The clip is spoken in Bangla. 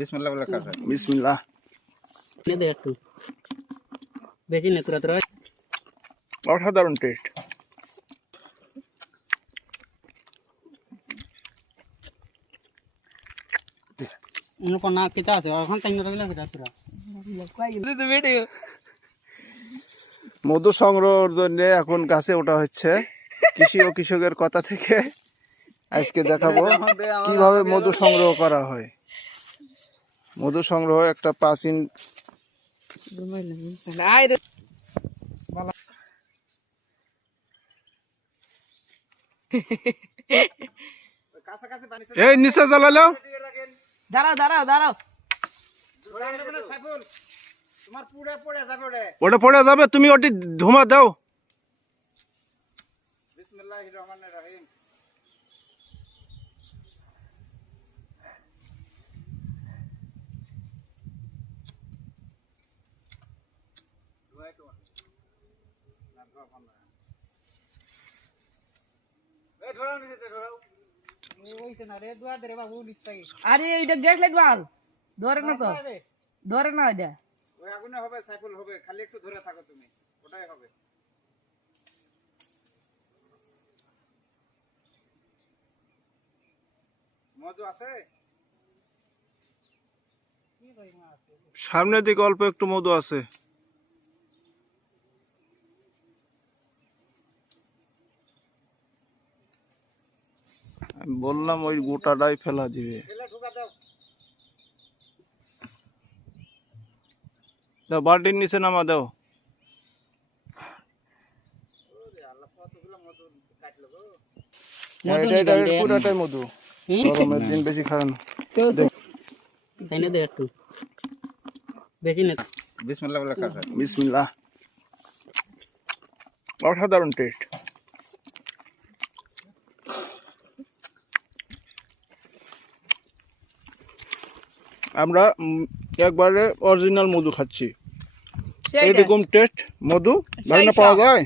বিসমিল্লাহ বলে কাকা বিসমিল্লাহ। নে দে একটু। বেশি নে তোরা তোরা। অসাধারণ টেস্ট ভিডিও মধু সংগ্রহের জন্য এখন গাছে ওঠা হচ্ছে। কৃষি ও কৃষকের কথা থেকে আজকে দেখাবো কীভাবে মধু সংগ্রহ করা হয়। মধু সংগ্রহ একটা প্রাচীন এই নিচে জ্বালালো দাঁড়াও দাঁড়াও দাঁড়াও। তোমার পুড়ে পড়ে যাবে রে ওটা পড়ে যাবে তুমি ওটি ধুমা দাও। বিসমিল্লাহির রহমানির রহিম। আরে এটা গ্যাস লাগবাল ধরে না তো। ধরে না এটা। ওই আগুনে হবে সাইফুল হবে খালি একটু ধরে থাকো তুমি। ওটাই হবে। আছে? সামনের দিকে অল্প একটু মধু আছে। বললাম ওই গোটাটাই ফেলা দিবে। ফেলে দাও নিচে নামা দাও। হ্যাঁ, পুরাটাই মধু। গরমের দিন বেশি খায় না। তাই না দে একটু। বেশি নে। বিসমিল্লাহ বলে কাকা বিসমিল্লাহ। অসাধারণ টেস্ট আমরা একবারে অরিজিনাল মধু খাচ্ছি। এরকম টেস্ট মধু পাওয়া যায়?